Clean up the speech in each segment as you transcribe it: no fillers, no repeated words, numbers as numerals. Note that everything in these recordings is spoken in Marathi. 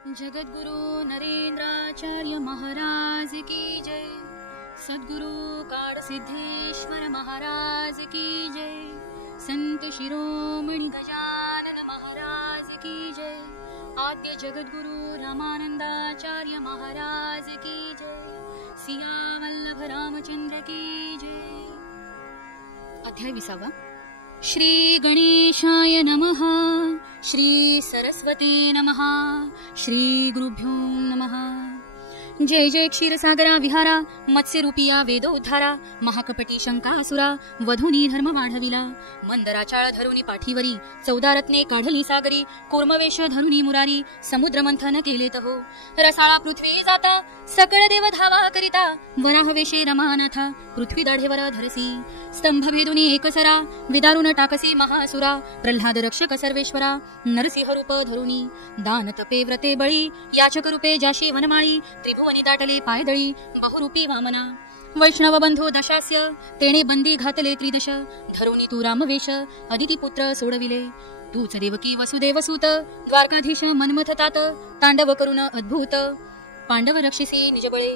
जगद्गुरु नरेंद्राचार्य महाराज की जय। सद्गुरु काळसिद्धेश्वर महाराज की जय। संत शिरोमणी गजानन महाराज की जय। आद्य जगद्गुरु रामानंदाचार्य महाराज की जय। सिया वल्लभ रामचंद्र की जय। अध्याय 20 श्री गणेशाय नमः। श्री सरस्वती नमः। श्री गुरुभ्यो नमः। जय जय क्षीरसागरा विहारा मत्स्यरूपिया वेदोद्धारा। महाकपटी शंकासुरा वधुनी धर्म वाढविला। मंदराचाळ धरुनी पाठीवरी 14 रत्ने काढली सागरी। कूर्मवेश धरुनी मुरारी समुद्र मंथन केले तहो। रसाळा पृथ्वी जाता सकळ देव धावा करिता। वराहवेशे रमानाथा पृथ्वी दाढेवर धरसी। स्तंभ भेदुनी एकसरा विदारुन टाकसी महासुरा। प्रल्हाद रक्षक सर्वेश्वरा नरसिंह रूप धरुनी। दान तपे व्रते बळी याचक रूपे जाशी वनमाळी। त्रिभुवनी दाटले पायदळी बहुरूपी वामना। वैष्णव बंधू दशास्य तेणे बंदी घातले त्रिदश। धरुनी तू रामवेश अदिती पुत्र सोडविले। तूच देवकी वसुदेवसूत द्वारकाधीश मन्मथ तात। तांडव करून अद्भुत पांडव रक्षिसी निजबळे।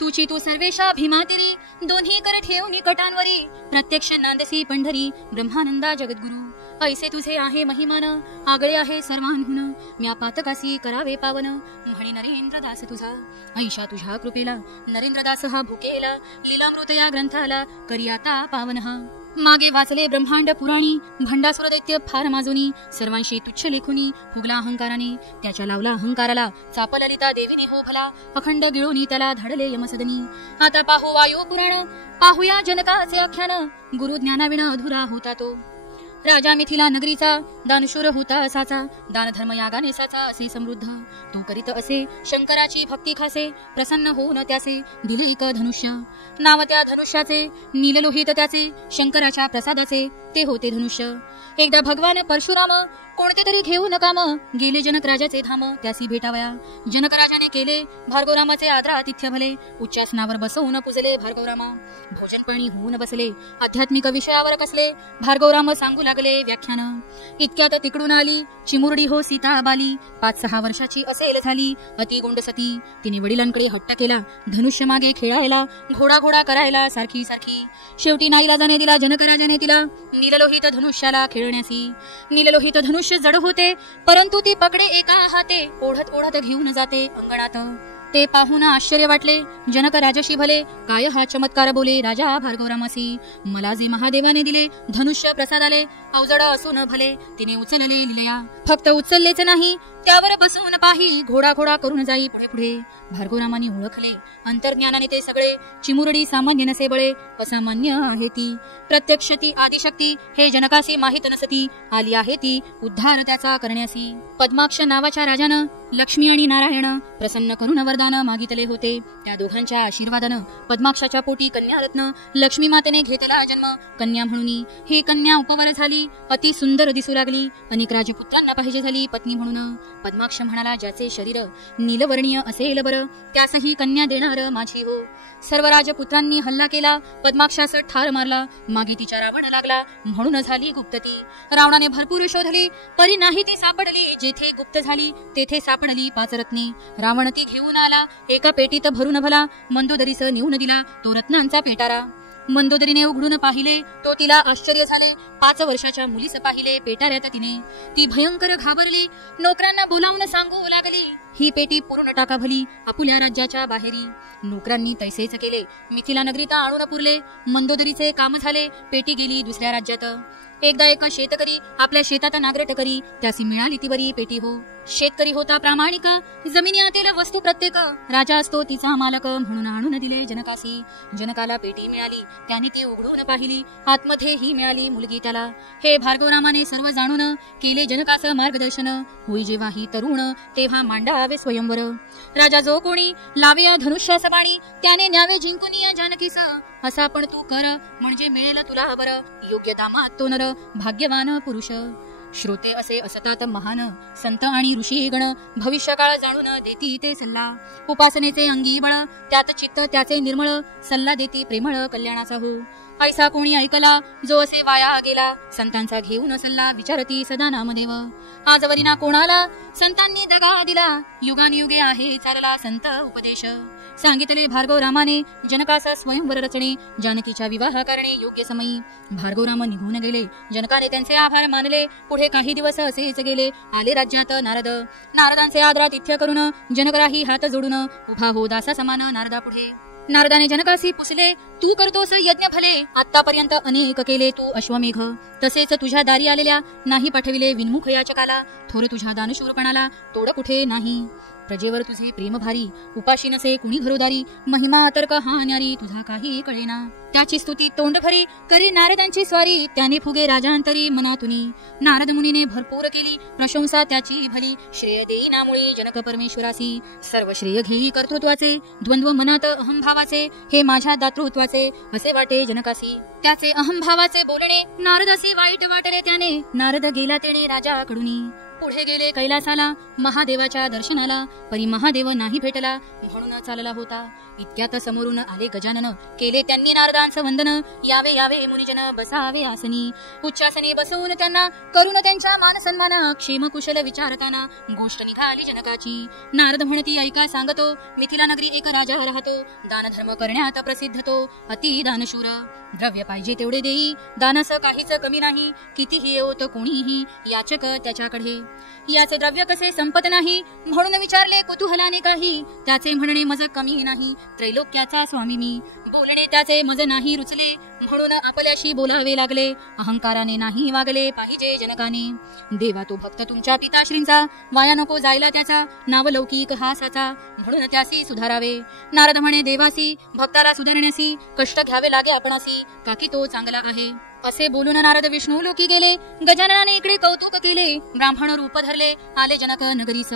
तुची तू सर्वेशा भीमातिरी दोन्ही कर ठेवून कटांवरी। प्रत्यक्ष नांदसी पंढरी ब्रह्मानंदा जगद्गुरु। ऐसे तुझे आहे महिमान आगळे आहे सर्वांहून। म्या पातकासी करावे पावन म्हणी नरेंद्रदास तुझा। ऐशा तुझ्या कृपेला नरेंद्रदास हा भुकेला। लीलामृत या ग्रंथाला करी आता पावन हा। मागे वाचले ब्रह्मांड पुराणी भंडासुर दैत्य फार माजोनी। सर्वांशी तुच्छ लेखुनी फुगला अहंकाराने। त्याच्या लावला अहंकाराला चाप ललिता देवीने हो भला। अखंड गिळोनी त्याला धडले यमसदनी। आता पाहू वायू पुराण पाहूया जनकाचे आख्यान। गुरु ज्ञानाविना अधुरा होता तो। राजा मिथिला नगरीचा दानशूर होता असाचा। दान धर्म यागाने साचा असे समृद्ध। तो करीत असे शंकराची भक्ती खासे। प्रसन्न होऊन त्याचे दिले एक धनुष्य। नाव त्या धनुष्याचे नीललोहित त्याचे। शंकराच्या प्रसादाचे ते होते धनुष्य। एकदा भगवान परशुराम कोणते तरी घेऊन काम गेले जनक राजाचे धाम त्यासी भेटावया। जनक राजाने केले भार्गवरामाचे आदरातिथ्य भले। उच्चासनावर बसवून पुजले भार्गवरामा। भोजन पाणी होऊन बसले आध्यात्मिक विषयावर कसले। भार्गवराम सांगू लागले व्याख्यान। इतक्यात तिकडून आली चिमुरडी हो सीता बाली। 5-6 वर्षाची असेल झाली अति गोंड सती। तिने वडिलांकडे हट्ट केला धनुष्य मागे खेळायला। घोडा घोडा करायला सारखी सारखी। शेवटी नाईलाजाने दिला जनक राजाने तिला नीललोहित धनुष्याला खेळण्यासी। नीललोहित धनुष्य जड होते परंतु ती पकडे एका हाते। ओढत ओढत घेऊन जाते अंगणात। ते पाहून आश्चर्य वाटले जनक राजाशी भले। काय हा चमत्कार बोले राजा भार्गवरामासी। मला जे महादेवाने दिले धनुष्य प्रसादाले अवजड असून भले। तिने उचलले लिलया फक्त उचललेच नाही त्यावर बसवून पाही। घोडा घोडा करून जाई पुढे पुढे। भार्गवरामाने ओळखले अंतर्ज्ञानाने ते सगळे। चिमुरडी सामान्य नसे बळे असामान्य आहे ती। प्रत्यक्ष ती आदिशक्ती हे जनकासी माहित नसती। आली आहे ती उद्धार त्याचा करण्यासी। पद्माक्ष नावाच्या राजानं लक्ष्मी आणि नारायण प्रसन्न करून वरदान मागितले होते। त्या दोघांच्या आशीर्वादानं पद्माक्षाच्या पोटी कन्यारत्न लक्ष्मी मातेने घेतला जन्म कन्या म्हणून। ही कन्या उपवर झाली अति सुंदर दिसू लागली। अनेक राजपुत्रांना पाहिजे झाली पत्नी म्हणून। पद्माक्ष म्हणाला ज्याचे शरीर नीलवर्णीय असेल बरं त्यासही कन्या देणार माझी हो। सर्व राजपुत्रांनी हल्ला केला पद्माक्षास ठार मारला। मागे तिच्या रावण लागला म्हणून झाली गुप्तती। रावणाने भरपूर शोधली परी नाही ती सापडली। जेथे गुप्त झाली तेथे सापडली 5 रत्ने। रावण ती घेऊन आला एका पेटीत भरून भला। मंदोदरीस नेऊन दिला तो रत्नांचा पेटारा। मंदोदरीने उघडून पाहिले तो तिला आश्चर्य झाले। 5 वर्षाच्या मुलीस पाहिले पेटाऱ्यात तिने। ती भयंकर घाबरली नोकरांना बोलावून सांगू लागली ही पेटी पूर्ण टाका भली आपुल्या राज्याच्या बाहेरी। नोकरांनी तैसेच केले मिथिला नगरीत आणून पुरले। मंदोदरीचे काम झाले पेटी गेली दुसऱ्या राज्यात। एकदा एक शेतकरी आपल्या शेतात नांगरट करी त्यासी मिळाली ती बरी पेटी हो। शेतकरी होता प्रामाणिक जमिनी आतील वस्तू प्रत्येक। राजा असतो तिचा मालक म्हणून आणून दिले जनकासी। जनकाला पेटी मिळाली त्याने ती उघडून पाहिली। आतमध्ये ही मिळाली मुलगी त्याला। हे भार्गवरामाने सर्व जाणून केले जनकाचं मार्गदर्शन। होई जेव्हा ही तरुण तेव्हा मांडावे स्वयंवर। राजा जो कोणी लावे धनुष्यास बाणी त्याने न्यावे जिंकून या जानकीस। असा पण तू कर म्हणजे मिळेल तुला बर। योग्य दामात तो नर भाग्यवान पुरुष। श्रोते असे असतात महान संत आणि ऋषी गण, भविष्यकाळ जाणून देती ते सल्ला. उपासनेचे अंगी बळ त्यात चित्त त्याचे निर्मळ, सल्ला देती प्रेमळ कल्याणाचा हो. ऐसा कोणी ऐकला जो असे वाया गेला, संतांचा घेऊन सल्ला विचारती सदा नामदेव. आजवरी कोणाला संतांनी दगा दिला, युगानुयुगे आहे चालला संत उपदेश. सांगितले भार्गव रामाने जनकाचा स्वयंवर रचणे, जानकीच्या विवाह करणे योग्य समयी. भार्गव राम निघून गेले, जनकाने त्यांचे आभार मानले. पुढे काही दिवस असेच गेले, आले राज्यात नारद. नारदांचे आदरातिथ्य करून जनकराही हात जोडून उभा हो दासा समान नारदा पुढे. नारदाने जनकासी पुसले, तू करतोस यज्ञ भले, आतापर्यंत अनेक केले तू अश्वमेघ. तसेच तुझ्या दारी आलेल्या नाही पाठविले विनमुख याचकाला. थोर तुझ्या दानशूरपणाला तोड कुठे नाही. प्रजेवर तुझे प्रेम भारी, उपाशी नसे कुणी घरोदारी. महिमा तर्क हा न्यारी, तुझा काही कळेना. त्याची स्तुती तोंड भरी करी नारदांची स्वारी, त्याने फुगे राजांतरी मनातुनी. नारद मुनीने भरपूर केली प्रशंसा त्याची भली. श्रेय देईनामुळे जनक परमेश्वरासी, सर्व श्रेय घेई कर्तृत्वाचे. द्वंद्व मनात अहंभावाचे, हे माझ्या दातृत्वाचे असे वाटे जनकासी. त्याचे अहंभावाचे बोलणे नारदासी वाईट वाटले त्याने. नारद गेला तेणे राजाकडूनी. पुढे गेले कैलासाला महादेवाच्या दर्शनाला, परी महादेव नाही भेटला म्हणून चालला होता. इतक्यात समोरून आले गजानन, केले त्यांनी नारदांचं वंदन. यावे यावे मुनिजन बसावे आसनी, उच्चासनी बसवून त्यांना करून त्यांच्या मान सन्मान. क्षेम कुशल विचारताना गोष्ट निघाली जनकाची. नारद म्हणती ऐका सांगतो, मिथिला नगरी एक राजा राहतो. दानधर्म करण्यात प्रसिद्ध तो, अति दानशूर. द्रव्य पाहिजे तेवढे देई, दानास काहीच कमी नाही. कितीही येवत कोणीही याचक त्याच्याकडे. याचे द्रव्य कसे संपत नाही, म्हणून विचारले कुतूहलाने काही. त्याचे म्हणणे मज कमी नाही, त्रैलोक्याचा स्वामी मी. बोलणे त्याचे मज नाही रुचले, म्हणून आपल्याशी बोलावे लागले. अहंकाराने नाही वागले पाहिजे जनकाने. देवा तो भक्त तुमच्या पिताश्रींचा, वाया नको जायला त्याचा. नाव लौकिक हासाचा, म्हणून त्यासी सुधारावे. नारद म्हणे देवासी, भक्ताला सुधारण्यासी कष्ट घ्यावे लागे आपणासी. काकी तो चांगला आहे. असे बोलून नारद विष्णू लोकी गेले. गजाननाने इकडे कौतुक केले, ब्राह्मण रूप धरले आले जनक नगरीस.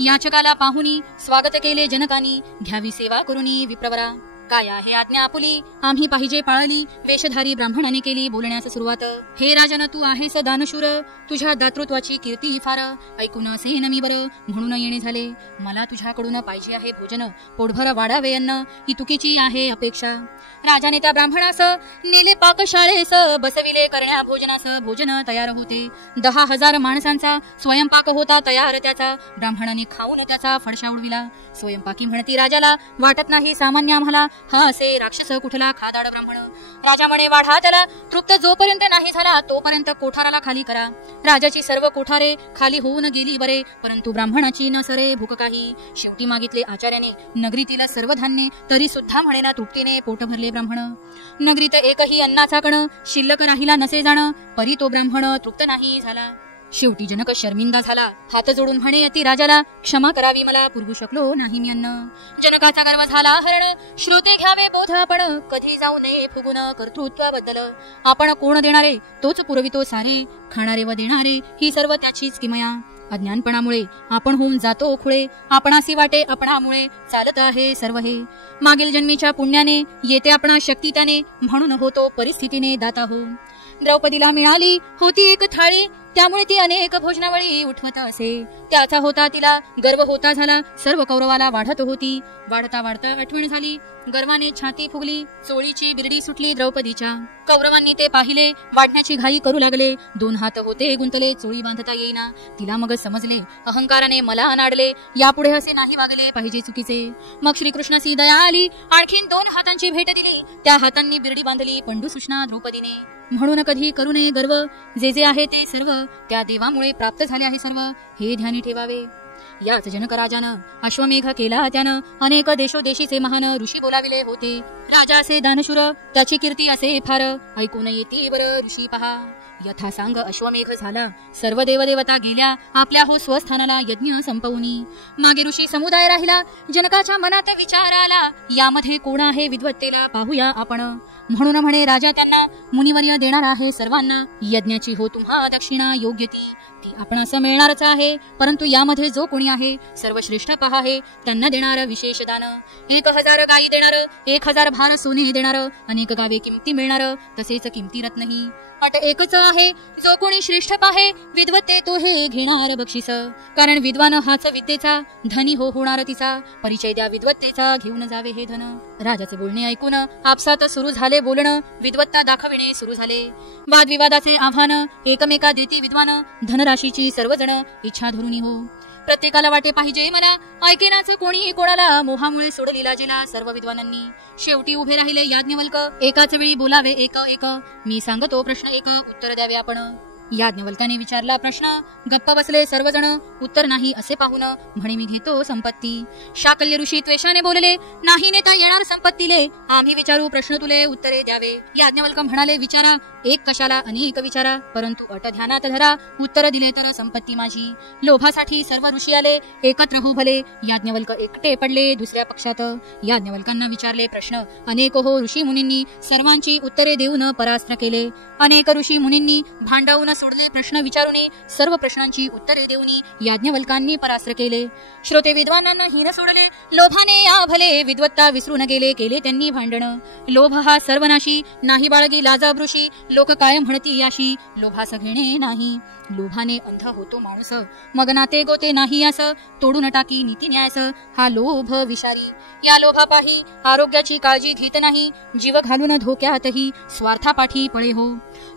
याचकाला पाहुनी स्वागत केले जनकानी. घ्यावी सेवा करुनी विप्रवरा. काय आहे आज्ञा आपुली, आम्ही पाहिजे पाळली. वेशधारी ब्राह्मणाने केली बोलण्यास सुरुवात. हे राजन तू आहेस दानशूर, तुझ्या दातृत्वाची कीर्ती फार. ऐकून असे न मी बरं म्हणून येणे झाले. मला तुझ्याकडून पाहिजे आहे भोजन, पोटभर वाढावे अन्न, ही तुकीची आहे अपेक्षा. राजाने त्या ब्राह्मणास नेले पाकशाळेस, बसविले करण्या भोजनास. भोजन तयार होते, 10,000 माणसांचा स्वयंपाक होता तयार त्याचा. ब्राह्मणाने खाऊन त्याचा फडशा उडविला. स्वयंपाकी म्हणती राजाला, वाटत नाही सामान्य आम्हाला, हा असे राक्षस कुठला खादाड ब्राह्मण. राजा म्हणे वाढा त्याला, तृप्त जोपर्यंत नाही झाला तोपर्यंत कोठाराला खाली करा. राजाची सर्व कोठारे खाली होऊन गेली बरे, परंतु ब्राह्मणाची न सरे भूक काही. शेवटी मागितले आचार्याने नगरीतील सर्व धान्य, तरी सुद्धा म्हणेना तृप्तीने पोट भरले ब्राह्मण. नगरीत एकही अन्नाचा कण शिल्लक राहिला नसे जाण, परी तो ब्राह्मण तृप्त नाही झाला. शेवटी जनक शर्मिंदा झाला, हात जोडून म्हणे अति राजाला, क्षमा करावी मला, पुरवू शकलो नाही मी अन्न. जनकाचा गर्व झाला हरण, श्रोते घ्यावे बोध आपण, कधी जाऊ नये फुगून कर्तृत्वाबद्दल. आपण कोण देणारे तोच पुरवितो सारे, खाणारे व देणारे ही सर्व त्याचीच किमया. अज्ञानपणामुळे आपण होऊन जातो खुळे, आपणासी वाटे आपणामुळे चालत आहे सर्व हे. मागील जन्मीच्या पुण्याने येते आपणा शक्ती त्याने, म्हणून होतो परिस्थितीने दाता हो. द्रौपदीला मिळाली होती एक थाळी, त्यामुळे ती अनेक भोजनावळी उठवत असे. त्याचा होता तिला गर्व होता झाला, सर्व कौरवाला वाढत होती. वाढता वाढता आठवण झाली, गर्वाने छाती फुगली, चोळीची बिरडी सुटली द्रौपदीच्या. कौरवांनी ते पाहिले, वाढण्याची घाई करू लागले. 2 हात होते गुंतले, चोळी बांधता येईना. तिला मग समजले, अहंकाराने मला नाडले, यापुढे असे नाही वागले पाहिजे चुकीचे. मग श्रीकृष्णासी दया आली, आणखीन 2 हातांची भेट दिली. त्या हातांनी बिरडी बांधली पंडू सुष्णा द्रौपदीने. म्हणून कधी करू नये गर्व, जे जे आहे ते सर्व त्या देवामुळे प्राप्त झाले आहे सर्व, हे ध्यानी ठेवावे. याच जनक राजानं अश्वमेघ केला त्यानं, अनेक देशोदेशीचे महान ऋषी बोलाविले होते. राजा असे दानशूर, त्याची कीर्ती असे फार, ऐकून येते बर ऋषी पहा. यथा सांग अश्वमेघ झाला, सर्व देवदेवता गेल्या आपल्या हो स्वस्थानाला यज्ञ संपवूनी. मागे ऋषी समुदाय राहिला, जनकाच्या मनात विचार आला, यामध्ये कोण आहे विद्वत्तेला पाहूया आपण. म्हणून म्हणे राजा त्यांना, मुनिवर्य देणार आहे सर्वांना, यज्ञाची हो तुम्हा दक्षिणा योग्य ती. ती आपणास मिळणारच आहे, परंतु यामध्ये जो कोणी आहे सर्वश्रेष्ठ पहा हे त्यांना देणार विशेष दान. 1000 गायी देणार, 1000 भार सोने देणार, अनेक गावे किमती मिळणार, तसेच किमती रत्नही. अट एकच आहे, जो कोणी श्रेष्ठ पाहे विद्वत्ते तो हे घेणार बक्षीस. कारण विद्वान हाच विद्येचा, धनी होणार तिचा. परिचय द्या विद्वत्तेचा, घेऊन जावे हे धन. राजाचे बोलणे ऐकून आपसात सुरू झाले बोलणं, विद्वत्ता दाखविणे सुरू झाले. वादविवादाचे आव्हान एकमेका देती विद्वान, धनराशीची सर्वजण इच्छा धरून हो. प्रत्येकाला वाटे पाहिजे मला, ऐकेनाच कोणी कोणाला, मोहामुळे सोडली लाजेला सर्व विद्वानांनी. शेवटी उभे राहिले याज्ञवल्क, एकाच वेळी बोलावे एक एक. मी सांगतो प्रश्न एक, उत्तर द्यावे आपण. याज्ञवल्काने विचारला प्रश्न, गप्प बसले सर्वजण. उत्तर नाही असे पाहून म्हणे मी घेतो संपत्ती. शाकल्य ऋषी त्वेषाने बोलले, नाही नेता येणार संपत्तीले, आम्ही विचारू प्रश्न तुले उत्तरे द्यावे. याज्ञवल्क म्हणाले, विचारा, एक कशाला अनेक विचारा, परंतु अट ध्यानात धरा, उत्तर दिले तर संपत्ती माझी. लोभासाठी सर्व ऋषी आले, एकत्र हो भले. याज्ञवल्क एकटे पडले दुसऱ्या पक्षात. याज्ञवल्कांना विचारले प्रश्न अनेक हो ऋषी मुनींनी, सर्वांची उत्तरे देऊन परास्त्र केले. अनेक ऋषी मुनींनी भांडवून सोडले, प्रश्न विचारून सर्व प्रश्नांची उत्तरे देऊन याज्ञवल्कांनी परास्त्र केले. श्रोते विद्वानांना हीन सोडले, लोभाने या भले, विद्वत्ता विसरून गेले, केले त्यांनी भांडण. लोभ हा सर्वनाशी, नाही बाळगी लाजाबृषी, लोक काय म्हणती याशी, लोभास घेणे नाही. लोभाने अंध होतो माणूस, मग नाते गोते नाही यास, तोडून टाकी नीती न्यास, हा लोभ विषारी. या लोभापाही आरोग्याची काळजी घेत नाही, जीव घालून धोक्यातही स्वार्थापाठी पळे हो.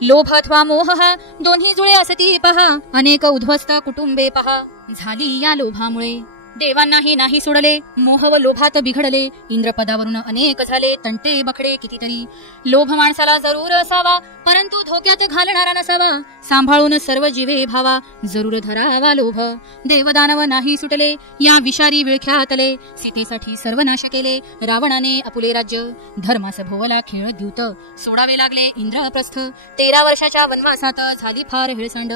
लोभ अथवा मोह हा दोन्ही जुळे असती पहा, अनेक उद्ध्वस्त कुटुंबे पहा, झाली या लोभामुळे. देवांनाही नाही सोडले, मोह व लोभात बिघडले, इंद्रपदावरून अनेक झाले तंटे बखडे कितीतरी. लोभ माणसाला जरूर असावा, परंतु धोक्यात घालणारा नसावा. सांभाळून सर्व जीवे भावा, जरूर धरावा लोभ. देवदानव नाही सुटले, या विषारी विळख्यातले, सीतेसाठी सर्व नाश केले, रावणाने आपुले राज्य. धर्मास भोवला खेळ द्यूत, सोडावे लागले इंद्रप्रस्थ. 13 वर्षाच्या वनवासात झाली फार हिळसंड.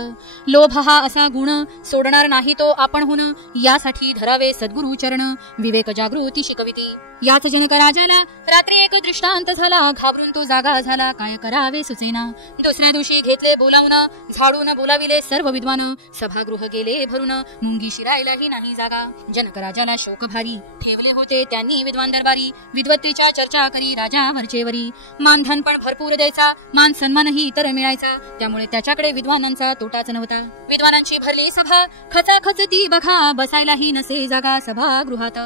लोभ हा असा गुण, सोडणार नाही तो आपणहून, यासाठी धरावे सद्गुरु चरण, विवेक जागृती शिकविते. याच जनक राजाला रात्री एक दृष्टांत झाला, घाबरून तो जागा झाला, काय करावे सुचेना. दुसऱ्या दिवशी घेतले बोलावून, झाडून बोलाविले सर्व विद्वान, सभागृह गेले भरून, मुंगी शिरायलाही नाही जागा. जनक राजाला शोक भारी, ठेवले होते त्यांनी विद्वान दरबारी. विद्वत्तेच्या चर्चा करी राजा वरचेवरी, मानधन पण भरपूर द्यायचा, मान सन्मानही इतर मिळायचा, त्यामुळे त्याच्याकडे विद्वानांचा तोटाच नव्हता. विद्वानांची भरली सभा, खचाखच ती बघा, बसायलाही नसे जागा सभागृहात.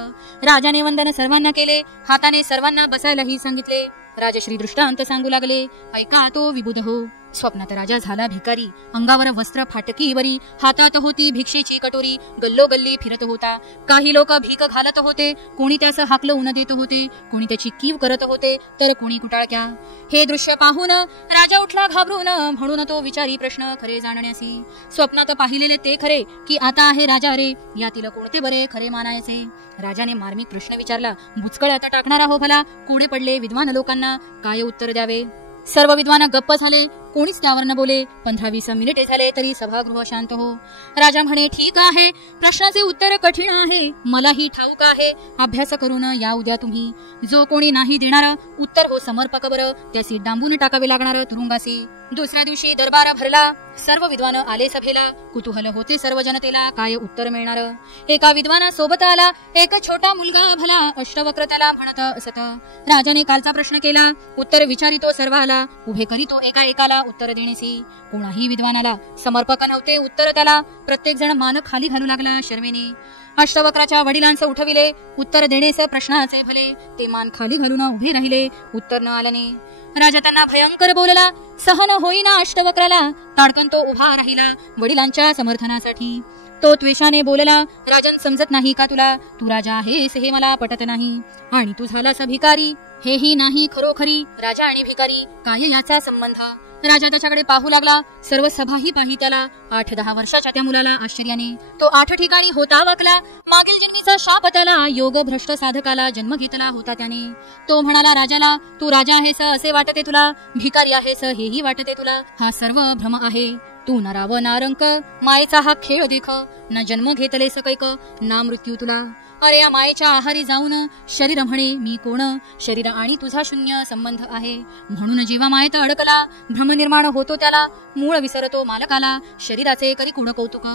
राजाने वंदन सर्वांना केले, हाताने सर्वांना बसायलाही सांगितले. राजश्री दृष्टांत सांगू लागले, ऐका तो विबुध हो. स्वप्नात राजा झाला भिकारी, अंगावर वस्त्र फाटकीवरी, हातात होती भिक्षेची कटोरी, गल्लोगल्ली फिरत होता. काही लोक भीक घालत होते, कोणी त्यास हाकलवून देत होते, कोणी त्याची कीव करत होते, तर कोणी कुटाळक्या. हे दृश्य पाहून राजा उठला घाबरून, म्हणून तो विचारी प्रश्न खरे जाणण्यासी. स्वप्नात पाहिलेले ते खरे, की आता आहे राजा रे, यातील कोणते बरे खरे मानायचे. राजाने मार्मिक प्रश्न विचारला, बुचकळ आता टाकणारा हो भला. कोडे पडले विद्वान लोकांना, काय उत्तर द्यावे. सर्व विद्वान गप्प झाले, कोणीच त्यावर न बोले. 15-20 मिनिटे झाले तरी सभागृह शांत हो. राजा म्हणे, ठीक आहे, प्रश्नाचे उत्तर कठीण आहे, मलाही ठाऊक आहे, अभ्यास करून या उद्या तुम्ही. जो कोणी नाही देणार उत्तर हो समर्पक बर, त्यासी डांबून टाकावे लागणार तुरुंगासी. दुसऱ्या दिवशी दरबार भरला, सर्व विद्वान आले सभेला, कुतूहल होते सर्व जनतेला, काय उत्तर मिळणार. एका विद्वाना सोबत आला एक छोटा मुलगा भला, अष्टवक्र त्याला म्हणत असत. राजाने कालचा प्रश्न केला, उत्तर विचारितो सर्वाला, उभे करीतो एका एकाला उत्तर देण्यासी. कोणाही विद्वानाला समर्पक नव्हते उत्तर त्याला, प्रत्येक जण मान खाली घालू लागला शर्मेने. अष्टवक्राच्या वडिलांचे उठविले, उत्तर देणेस प्रश्नाचे भले, ते मान खाली घालून उभे राहिले, उत्तर न आल्याने. राजा त्यांना भयंकर बोलला, सहन होईना अष्टवक्राला, ताडकन तो उभा राहिला वडिलांच्या समर्थनासाठी. तो त्वेषाने बोलला, राजन समजत नाही का तुला, तू राजा आहेस हे मला पटत नाही, आणि तू झालास भिकारी हेही नाही खरोखरी. राजा आणि भिकारी काय याचा संबंध. राजा त्याच्याकडे पाहू लागला, सर्व सभाही पाही त्याला. 8-10 वर्षाच्या त्या मुलाला आश्चर्याने. तो 8 ठिकाणी होता वाकला, मागील जन्मीचा शाप त्याला, योग भ्रष्ट साधकाला जन्म घेतला होता त्याने. तो म्हणाला राजाला, तू राजा आहेस असे वाटते तुला, भिकारी आहेस हेही वाटते तुला, हा सर्व भ्रम आहे. तू न राव नारंक मायेचा हा खेळ देख, न जन्म घेतले सकैक ना मृत्यू तुला. अरे या मायेच्या आहारी जाऊन शरीर म्हणे मी कोण, शरीर आणि तुझा शून्य संबंध आहे. म्हणून जेव्हा मायेत अडकला भ्रम निर्माण होतो त्याला, मूळ विसरतो मालकाला शरीराचे करी कुण कौतुक.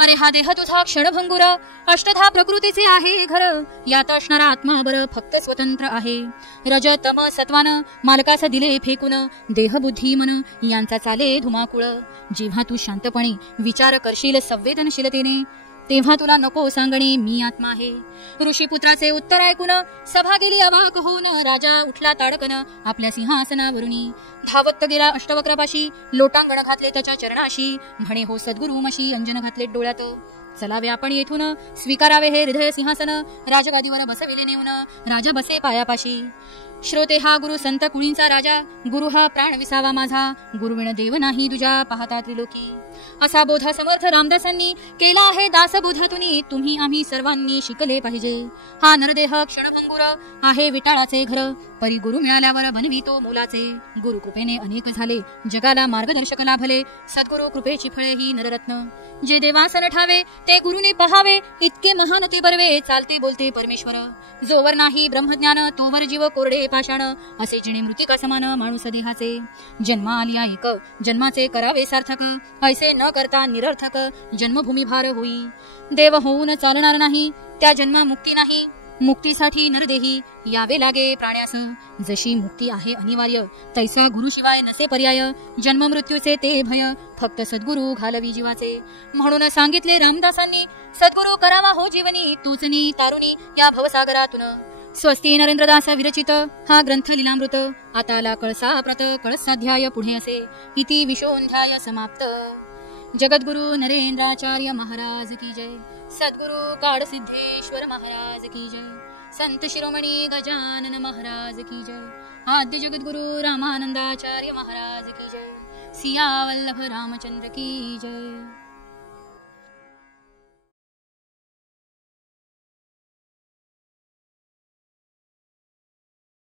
अरे हा देह तुझा क्षणभंगुर, अष्टधा प्रकृतीचे आहे घर. यात असणारा आत्मा बर फक्त स्वतंत्र आहे. रज तम सत्वान मालकास दिले फेकून, देह बुद्धी मन यांचा चाले धुमाकूळ. जेव्हा तू शांतपणे विचार करशील संवेदनशीलतेने, तेव्हा तुला नको सांगणे मी आत्मा आहे. ऋषीपुत्राचे उत्तर ऐकून सभा गेली अवाक होऊन, राजा उठला ताडकन आपल्या सिंहासनावरुनी. धावत गेला अष्टवक्रपाशी, लोटांगण घातले त्याच्या चरणाशी. म्हणे हो सद्गुरु मशी अंजन घातले डोळ्यात. चलावे आपण येथून स्वीकारावे हे हृदय सिंहासन, राजगादीवर बसविले नेऊन राजा बसे पायापाशी. श्रोते हा गुरु संत कुळींचा राजा, गुरु हा प्राण विसावा माझा. गुरुविण देव नाही तुझ्या पाहता त्रिलोकी. असा बोधा समर्थ रामदासांनी केला आहे दासबोधातुनी. तुम्ही आम्ही सर्वांनी शिकले पाहिजे. हा नरदेह क्षणभंगुर आहे विटाळाचे घर, परी गुरु मिळाल्यावर बनवितो मोलाचे. गुरु कृपेने अनेक झाले जगाला मार्गदर्शक लाभले, सद्गुरु कृपेची फळे ही नररत्न. जे देवासन ठावे ते गुरुने पहावे, इतके महान ते बर्वे चालते बोलते परमेश्वर. जोवर नाही ब्रह्मज्ञान तोवर जीव कोरडे पाषाण, असे जिणे मृतिका समान माणूस देहाचे. जन्मा आलिया एक जन्माचे करावे सार्थक, ऐसे न करता निरर्थक जन्मभूमी भार होई. देव होऊन चालणार नाही त्या जन्मा मुक्ती नाही. मुक्तीसाठी नरदेही यावे लागे प्राण्यास. जशी मुक्ती आहे अनिवार्य तैसा गुरुशिवाय नसे पर्याय. जन्म मृत्यूचे ते भय फक्त सद्गुरु घालवी जीवाचे. म्हणून सांगितले रामदासांनी सद्गुरु करावा हो जीवनी. तूचनी तारुणी या भवसागरातून. स्वस्ती नरेंद्रदास विरचित हा ग्रंथ लीलामृत. आता आला कळसा प्रत कळसाध्याय पुढे असे. इति विशोऽध्याय समाप्त. जगद्गुरु नरेंद्राचार्य महाराज की जय. सद्गुरु काडसिद्धेश्वर महाराज की जय. संत शिरोमणी गजानन महाराज की जय. आद्य जगद्गुरु रामानंदाचार्य महाराज की जय. सिया वल्लभ रामचंद्र की जय.